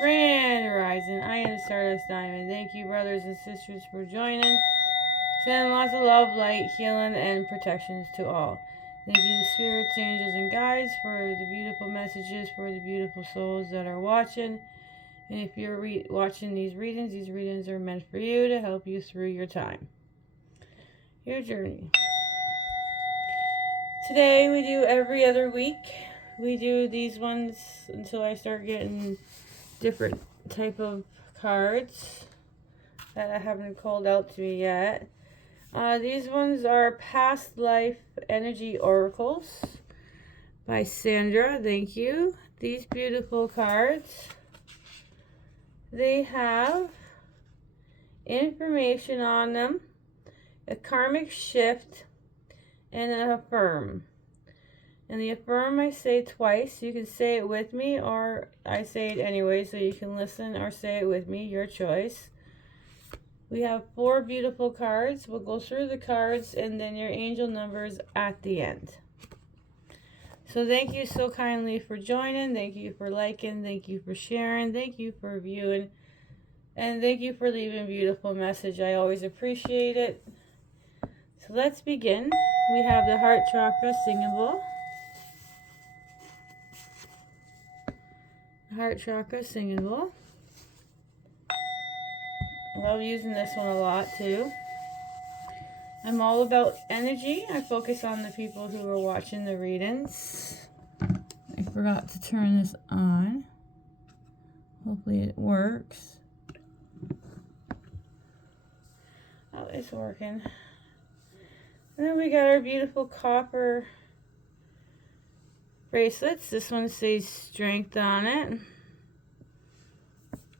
Grand Horizon. I am Stardust Diamond. Thank you, brothers and sisters, for joining. Sending lots of love, light, healing, and protections to all. Thank you to spirits, angels, and guides for the beautiful messages for the beautiful souls that are watching. And if you're watching these readings are meant for you to help you through your time, your journey. Today we do every other week. We do these ones until I start getting different type of cards that I haven't called out to me yet. These ones are Past Life Energy Oracles by Sandra. Thank you. These beautiful cards, they have information on them, a karmic shift, and an affirm. And the affirm I say twice. You can say it with me, or I say it anyway, so you can listen or say it with me, your choice. We have 4 beautiful cards. We'll go through the cards and then your angel numbers at the end. So thank you so kindly for joining. Thank you for liking. Thank you for sharing. Thank you for viewing. And thank you for leaving a beautiful message. I always appreciate it. So let's begin. We have the heart chakra singing bowl. Heart chakra singing bowl. Love using this one a lot too. I'm all about energy. I focus on the people who are watching the readings. I forgot to turn this on. Hopefully it works. Oh, it's working. And then we got our beautiful copper bracelets. This one says strength on it.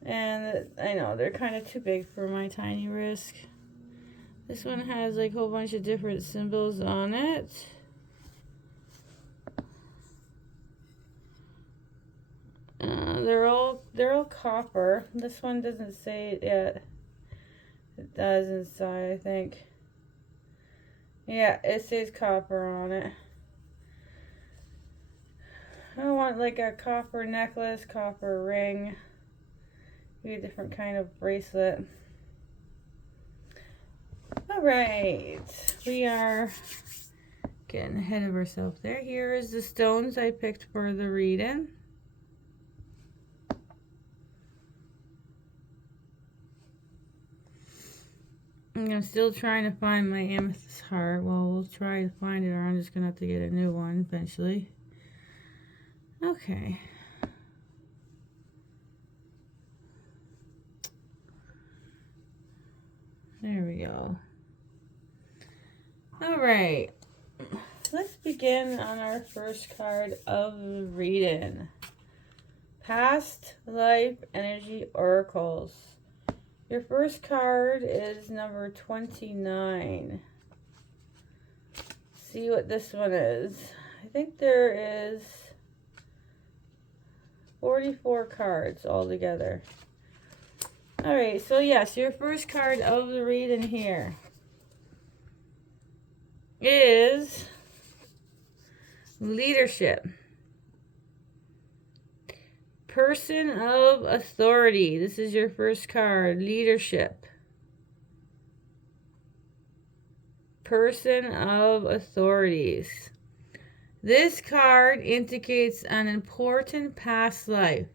And I know they're kind of too big for my tiny wrist. This one has like a whole bunch of different symbols on it. They're all copper. This one doesn't say it yet. It does inside, I think. Yeah, it says copper on it. I want like a copper necklace, copper ring. Maybe a different kind of bracelet. Alright, we are getting ahead of ourselves there. Here is the stones I picked for the reading. I'm still trying to find my amethyst heart. Well, we'll try to find it, or I'm just going to have to get a new one eventually. Okay. There we go. Alright. Let's begin on our first card of the reading. Past Life Energy Oracles. Your first card is number 29. See what this one is. I think there is 44 cards altogether. Alright, so yes, your first card of the reading here is Leadership. Person of Authority. This is your first card. Leadership. Person of Authorities. This card indicates an important past life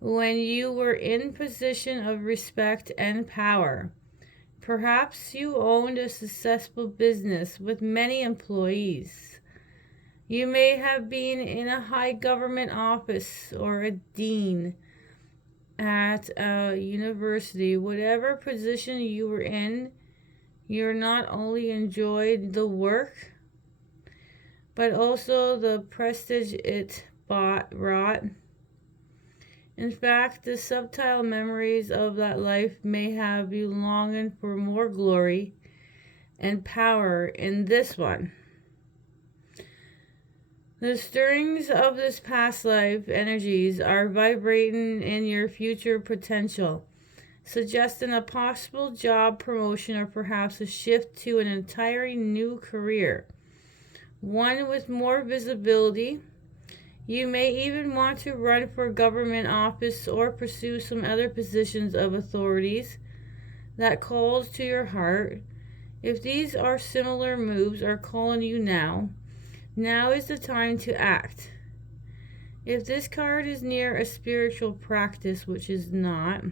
when you were in position of respect and power. Perhaps you owned a successful business with many employees. You may have been in a high government office or a dean at a university. Whatever position you were in, you not only enjoyed the work, but also the prestige it brought. In fact, the subtle memories of that life may have you longing for more glory and power in this one. The stirrings of this past life energies are vibrating in your future potential, suggesting a possible job promotion or perhaps a shift to an entirely new career, one with more visibility. You may even want to run for government office or pursue some other positions of authorities that calls to your heart. If these are similar moves are calling you now is the time to act. If this card is near a spiritual practice, which is not,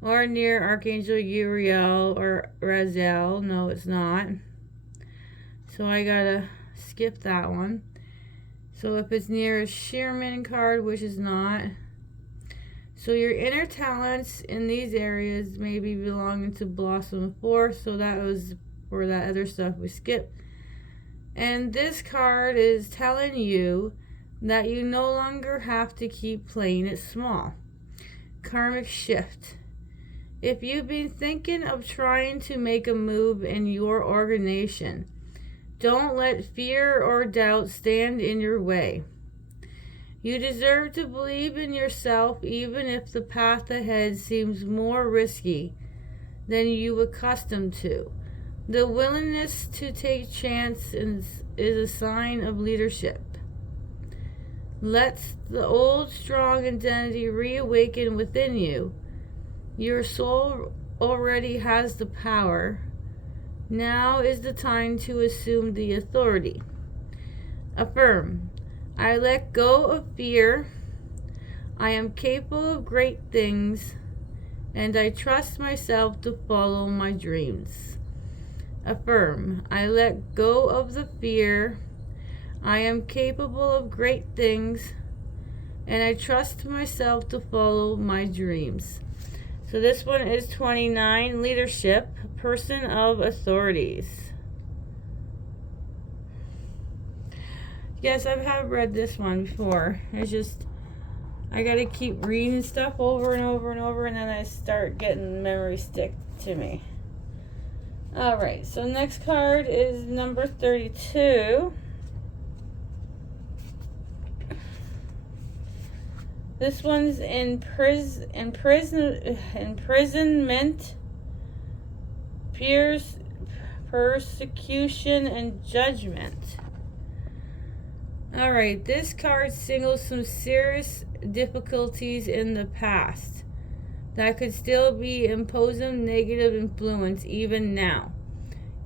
or near Archangel Uriel or Raziel, no, it's not. So I gotta skip that one. So if it's near a Sheerman card, which is not. So your inner talents in these areas may be belonging to Blossom 4. So that was for that other stuff we skipped. And this card is telling you that you no longer have to keep playing it small. Karmic shift. If you've been thinking of trying to make a move in your organization, don't let fear or doubt stand in your way. You deserve to believe in yourself even if the path ahead seems more risky than you accustomed to. The willingness to take chances is a sign of leadership. Let the old strong identity reawaken within you. Your soul already has the power. Now is the time to assume the authority. Affirm. I let go of fear. I am capable of great things, and I trust myself to follow my dreams. Affirm. I let go of the fear. I am capable of great things, and I trust myself to follow my dreams. So this one is 29, leadership, person of authorities. Yes, I have read this one before. It's just, I gotta keep reading stuff over and over and over, and then I start getting memory stick to me. Alright, so next card is number 32. This one's imprisonment, persecution, and judgment. Alright, this card signals some serious difficulties in the past that could still be imposing negative influence even now.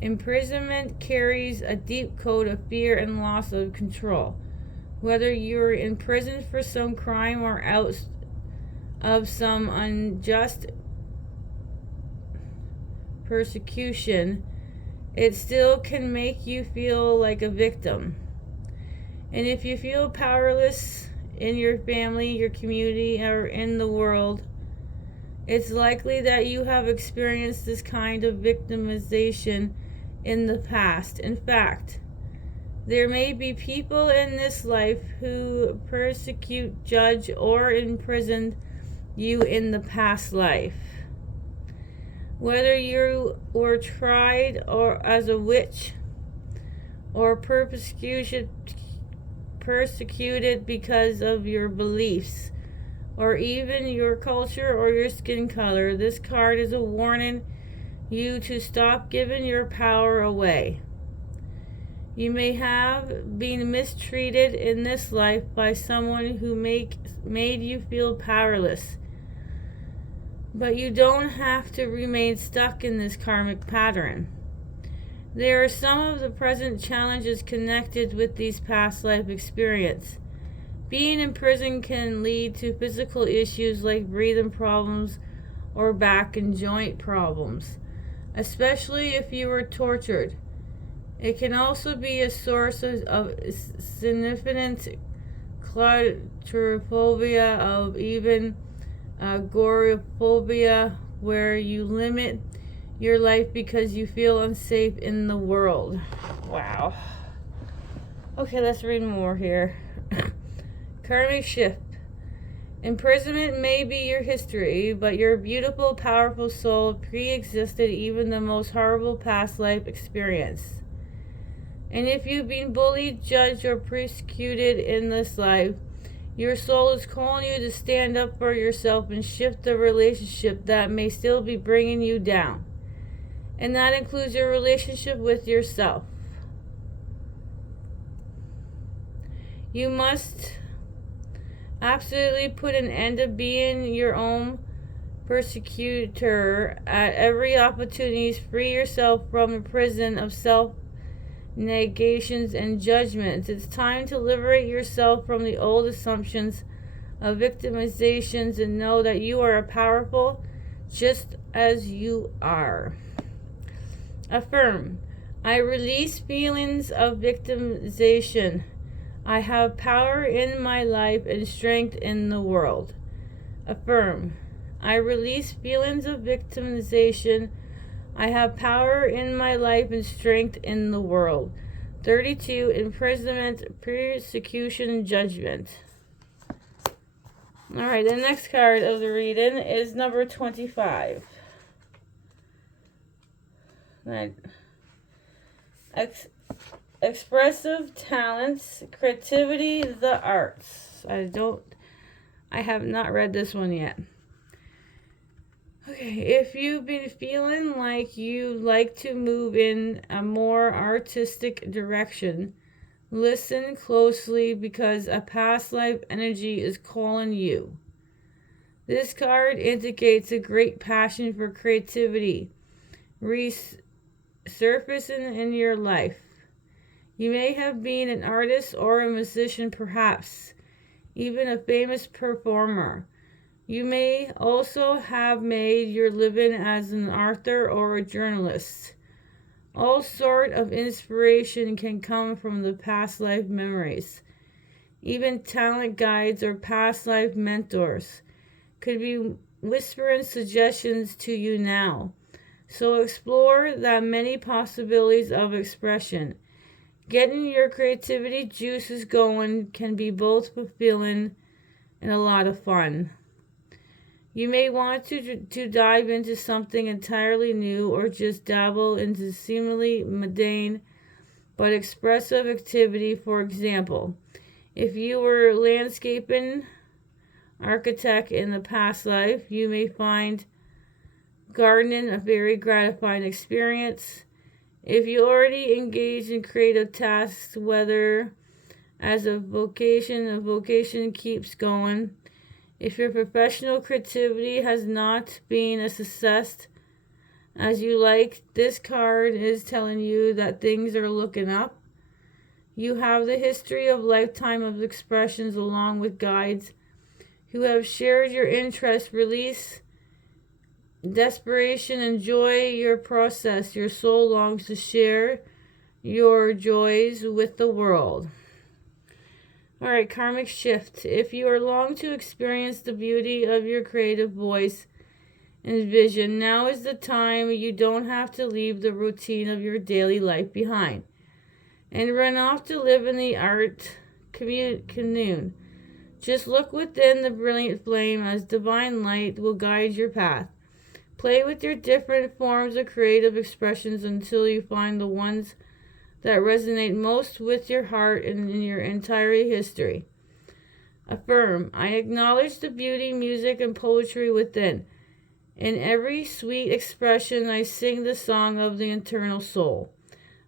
Imprisonment carries a deep code of fear and loss of control. Whether you're in prison for some crime or out of some unjust persecution, it still can make you feel like a victim. And if you feel powerless in your family, your community, or in the world, it's likely that you have experienced this kind of victimization in the past. In fact, there may be people in this life who persecute, judge, or imprisoned you in the past life. Whether you were tried or as a witch or persecuted because of your beliefs or even your culture or your skin color, this card is a warning you to stop giving your power away. You may have been mistreated in this life by someone who made you feel powerless. But you don't have to remain stuck in this karmic pattern. There are some of the present challenges connected with these past life experience. Being in prison can lead to physical issues like breathing problems or back and joint problems, especially if you were tortured. It can also be a source of significant claustrophobia, of even agoraphobia, where you limit your life because you feel unsafe in the world. Wow. Okay, let's read more here. Karmic shift. Imprisonment may be your history, but your beautiful, powerful soul pre-existed even the most horrible past life experience. And if you've been bullied, judged, or persecuted in this life, your soul is calling you to stand up for yourself and shift the relationship that may still be bringing you down. And that includes your relationship with yourself. You must absolutely put an end to being your own persecutor at every opportunity. Free yourself from the prison of self negations and judgments. It's time to liberate yourself from the old assumptions of victimizations and know that you are powerful just as you are. Affirm. I release feelings of victimization. I have power in my life and strength in the world. Affirm. I release feelings of victimization. I have power in my life and strength in the world. 32. Imprisonment, persecution, judgment. Alright, the next card of the reading is number 25. Right. Expressive talents, creativity, the arts. I have not read this one yet. Okay, if you've been feeling like you like to move in a more artistic direction, listen closely because a past life energy is calling you. This card indicates a great passion for creativity resurfacing in your life. You may have been an artist or a musician, perhaps even a famous performer. You may also have made your living as an author or a journalist. All sort of inspiration can come from the past life memories. Even talent guides or past life mentors could be whispering suggestions to you now. So explore the many possibilities of expression. Getting your creativity juices going can be both fulfilling and a lot of fun. You may want to dive into something entirely new or just dabble into seemingly mundane but expressive activity. For example, if you were landscaping architect in the past life, you may find gardening a very gratifying experience. If you already engage in creative tasks, whether as a vocation keeps going. If your professional creativity has not been a success as you like, this card is telling you that things are looking up. You have the history of lifetime of expressions along with guides who have shared your interest. Release desperation, enjoy your process. Your soul longs to share your joys with the world. Alright, karmic shift. If you are long to experience the beauty of your creative voice and vision, now is the time. You don't have to leave the routine of your daily life behind and run off to live in the art commune. Just look within the brilliant flame as divine light will guide your path. Play with your different forms of creative expressions until you find the ones that resonate most with your heart and in your entire history. Affirm. I acknowledge the beauty, music, and poetry within. In every sweet expression, I sing the song of the eternal soul.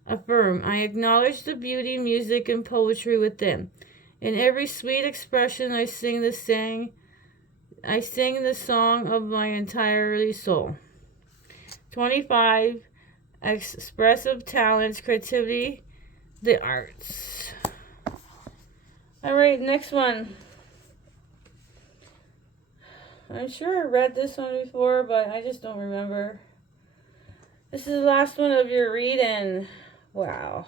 Affirm. I acknowledge the beauty, music, and poetry within. In every sweet expression, I sing the song of my entire soul. 25. Expressive talents, creativity, the arts. Alright, next one. I'm sure I read this one before, but I just don't remember. This is the last one of your reading. Wow.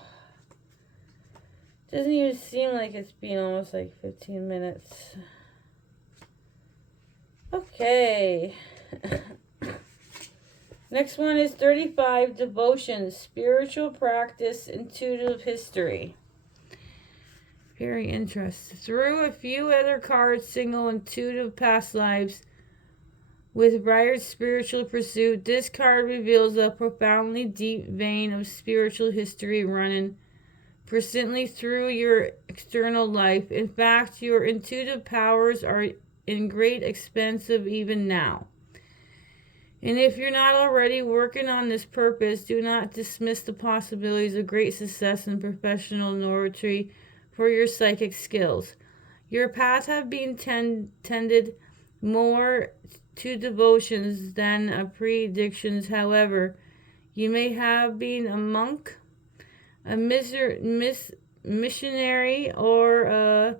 Doesn't even seem like it's been almost like 15 minutes. Okay. Next one is 35, devotion, spiritual practice, intuitive history. Very interesting. Through a few other cards, single intuitive past lives with bright spiritual pursuit, this card reveals a profoundly deep vein of spiritual history running persistently through your external life. In fact, your intuitive powers are in great expansive even now. And if you're not already working on this purpose, do not dismiss the possibilities of great success and professional notoriety for your psychic skills. Your paths have been tended more to devotions than predictions. However, you may have been a monk, a missionary, or a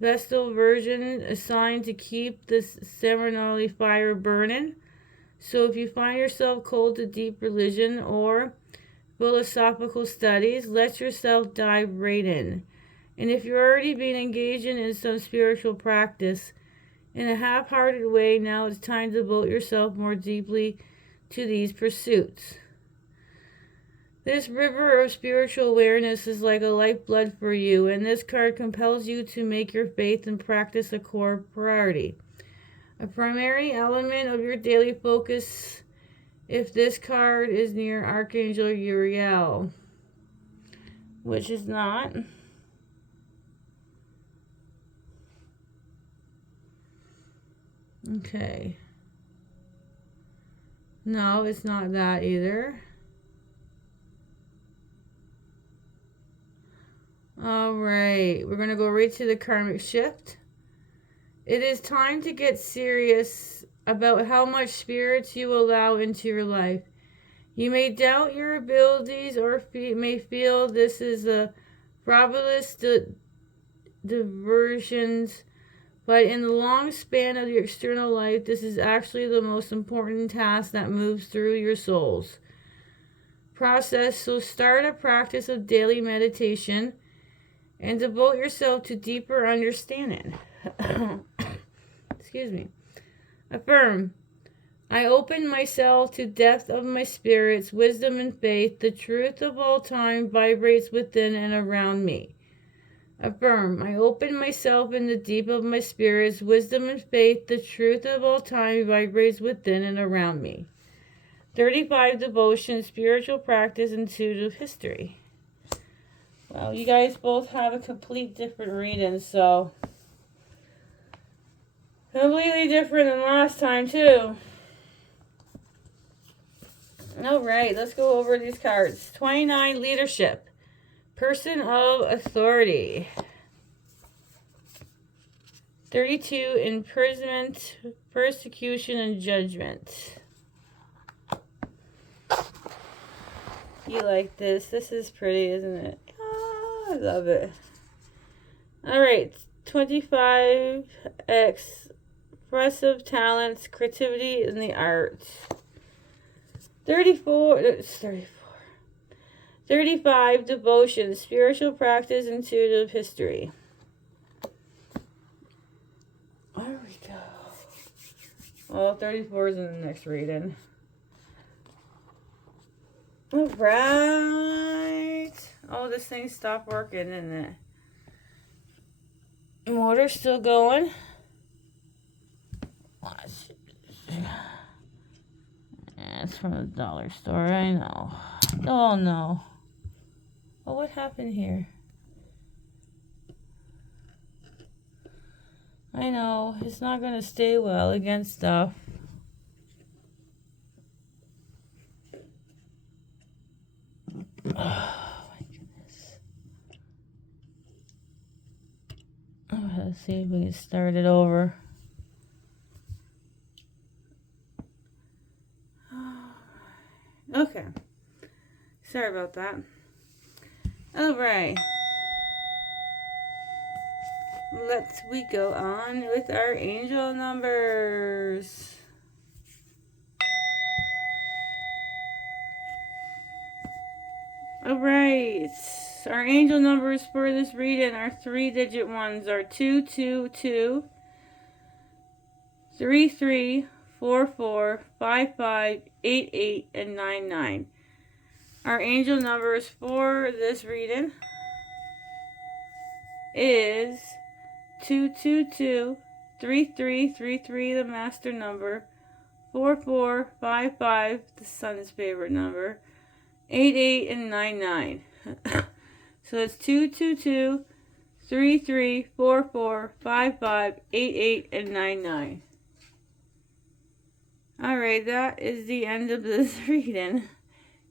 Vestal Virgin assigned to keep this ceremonially fire burning. So if you find yourself cold to deep religion or philosophical studies, let yourself dive right in. And if you're already being engaging in some spiritual practice in a half-hearted way, now it's time to devote yourself more deeply to these pursuits. This river of spiritual awareness is like a lifeblood for you, and this card compels you to make your faith and practice a core priority. A primary element of your daily focus if this card is near Archangel Uriel, which is not. Okay. No, it's not that either. Alright, we're going to go right to the karmic shift. It is time to get serious about how much spirits you allow into your life. You may doubt your abilities or may feel this is a frivolous diversions, but in the long span of your external life, this is actually the most important task that moves through your soul's process. So start a practice of daily meditation and devote yourself to deeper understanding. Excuse me. Affirm. I open myself to depth of my spirit's wisdom and faith. The truth of all time vibrates within and around me. Affirm. I open myself in the deep of my spirit's wisdom and faith. The truth of all time vibrates within and around me. 35 devotion, spiritual practice, intuitive history. Well, you guys both have a complete different reading, so completely different than last time, too. Alright, let's go over these cards. 29, leadership. Person of authority. 32, imprisonment, persecution, and judgment. You like this? This is pretty, isn't it? I love it. Alright, 25, expressive talents, creativity in the arts. 35, devotion, spiritual practice, intuitive history. There we go. Well, 34 is in the next reading. Alright. Oh, this thing stopped working, didn't it? Motor's still going. It's from the dollar store, I know. Oh no. Oh, what happened here? I know, it's not gonna stay well against stuff. Oh my goodness. Oh, let's see if we can start it over. Okay. Sorry about that. Alright. We go on with our angel numbers. Alright. Our angel numbers for this reading, our 3-digit ones are 222, 33, 44, 55, 88, and 99. Our angel numbers for this reading is 222, 3333, the master number, 4455, the sun's favorite number, 88, and 99. So it's 222, 33, 44, 55, 88, and 99. Alright, that is the end of this reading.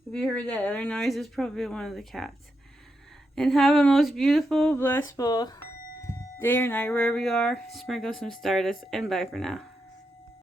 If you heard that other noise, it's probably one of the cats. And have a most beautiful, blissful day or night wherever you are. Sprinkle some stardust and bye for now.